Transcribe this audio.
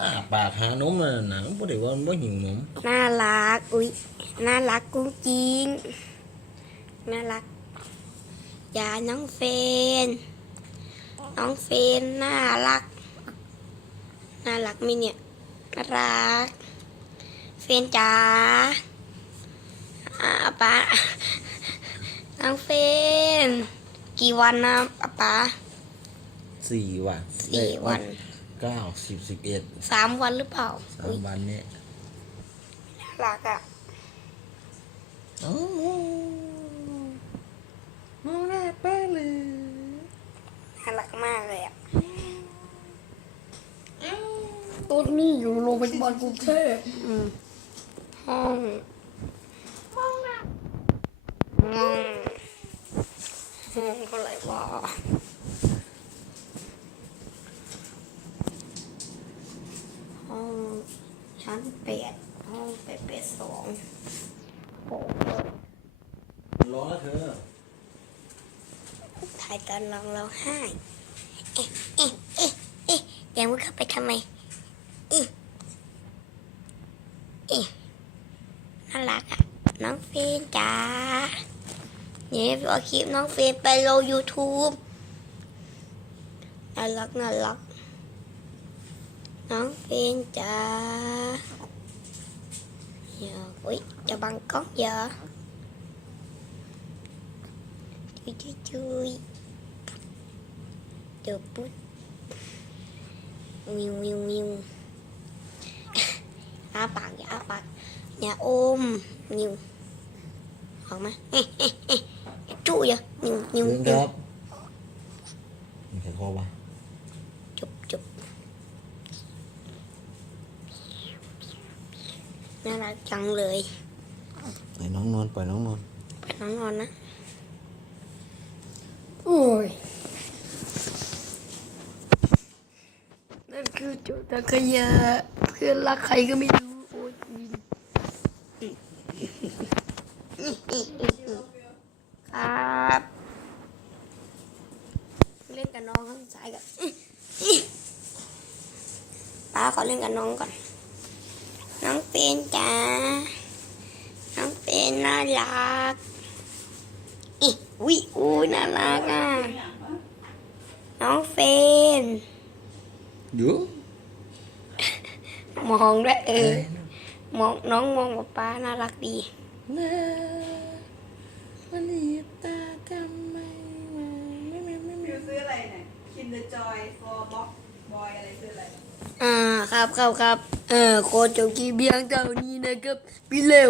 อ่าปากหานมน่ะนะบ่ได้ว่าบ่หิวนมน่ารัก อุ๊ย น่ารักกุ้งจริงน่ารักอย่าน้องเฟน น้องเฟนน่ารัก น่ารักไหมเนี่ย น่ารัก เฟนจ๋าอ่าป๊าน้องเฟน กี่วันนะป๊าป๊าสี่วันสี่วัน เก้าสิบสิบเอ็ดสามวันหรือเปล่าสาอุ๊มยวันเนี่ยน่ารักอะโอ้โหมองหน้าป้าเลยน่ารักมากเลยอะตัวนี้อยู่โรงพยาบาลกรุงเทพอืมห้องห้องห้องก็เลยว่าห้อง ชั้นแปดห้องแปดแปดสองโอ้โหร้อนแล้วเธอถ่ายตอนร้องร้องไห้ เอ๊ะเอ๊ะเอ๊ะเอ๊ะยังมุดเข้าไปทำไมเอ๊ะเอ๊ะน่ารักอะ น้องเฟรนจ้าเนี่ยวเอาคลิปน้องเฟรนไปลง YouTube น่ารักน่ารักน้องเฟรนจ้า อย่าอุ้ยจะบังกล้องเยอะจุยจุยจุยเดี๋ยวปุ๊บวิ น่ารักจังเลยไหนน้องนอนปล่อยน้องนอนไปน้องนอนนะโอ้ยนั่นคือจุดตะขยะเพื่อนรักใครก็ไม่รู้โอ้ยวินครับ เล่นกับน้องข้างซ้ายกับป้าขอเล่นกับน้องก่อน น้องเป็นจ้า น้องเป็นน่ารักอิวิอุ้ยน่ารักอะ น้องเฟนอยู่มองด้วยเออ มองน้องมองป๊าป้าน่ารักดีนะมันหนีบตาทำไมวะไม่ไม่ไม่ไม่คือซื้ออะไรเนี่ย Kinder Joy for Box Boy อะไรซื้ออะไร อ่า ครับครับครับเออโคจบกีเบียงเท่านี้นะครับพี่เลว